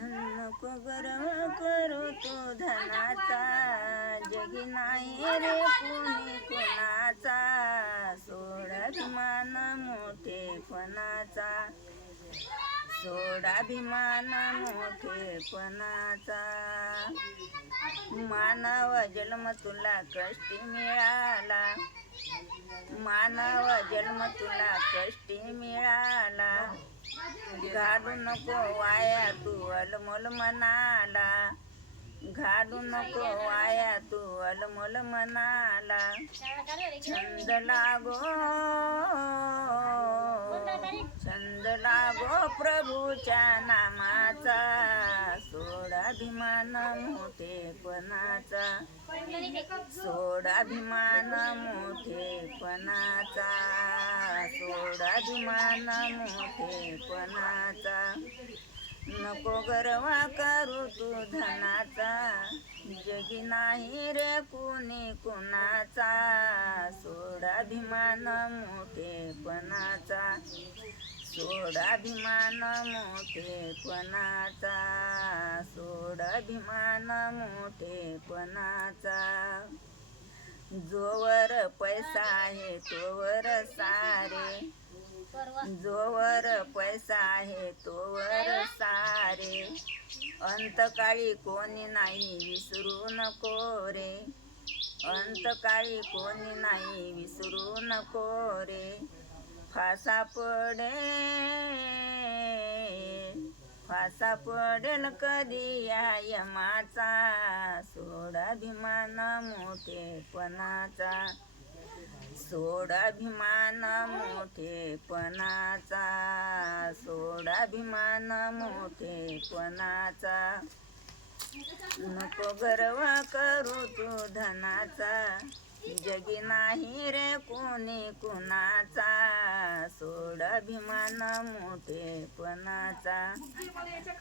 नको गर्व करू तू धनाचा, जगी नाही रे कुणी कुणाचा, सोड अभिमान मोठेपणाचा, सोड अभिमान मोठेपणाचा. मानव जन्म तुला कष्टी मिळाला, मानव जन्म तुला कष्टी मिळाला, घालू नको वाया तू अलमोल मनाला, घालू नको वाया तू अलमोल मनाला. छंद लागो, छंद लागो प्रभूच्या नामाचा, सोड अभिमान मोठेपणाचा, सोड अभिमान मोठेपणाचा, सोड अभिमान मोठेपणाचा. नको गर्व करू तू धनाचा, जगी नाही रे कुणी कुणाचा, सोड अभिमान मोठेपणाचा, सोड अभिमान मोठेपणाचा, सोड अभिमान मोठेपणाचा. जोवर पैसा आहे तोवर सारे, जोवर पैसा आहे तोवर सारे, अंतकाळी कोणी नाही विसरू नको रे, अंतकाळी कोणी नाही विसरू नको रे. फासा पडे, फासा पडेल कधी या यमाचा, सोड अभिमान मोठेपणाचा, सोड अभिमान मोठेपणाचा, सोड अभिमान मोठेपणाचा. नको गर्व करू तू धनाचा, जगी नाही रे कोणी कुणाचा, सोड अभिमान मोठेपणाचा,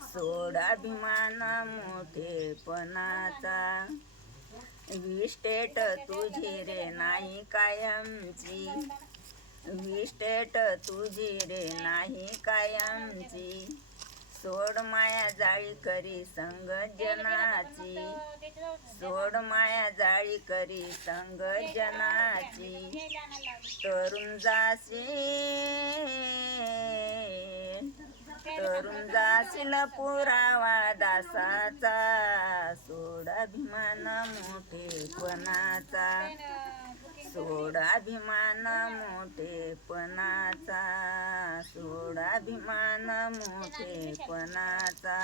सोड अभिमान मोठेपणाचा. विस्टेट तुझी रे नाही कायमची, विस्टेट तुझी रे नाही कायमची, सोड माया जाळी करी संग जनाची, सोड माया जाळी करी संग जनाची. तरुण जाशील, तरुण जाशील पुरावा दासाचा, सोड अभिमान मोठेपणाचा, सोड अभिमान मोठेपणाचा, सोड अभिमान मोठेपणाचा.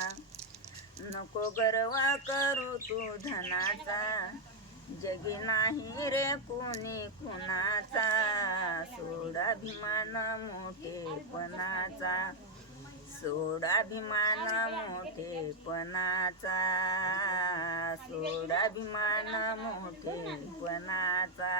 नको गर्व करू तू धनाचा, जगी नाही रे कुणी कुणाचा, सोड अभिमान मोठेपणाचा, सोड अभिमान मोठेपणाचा, सोड अभिमान मोठेपणाचा.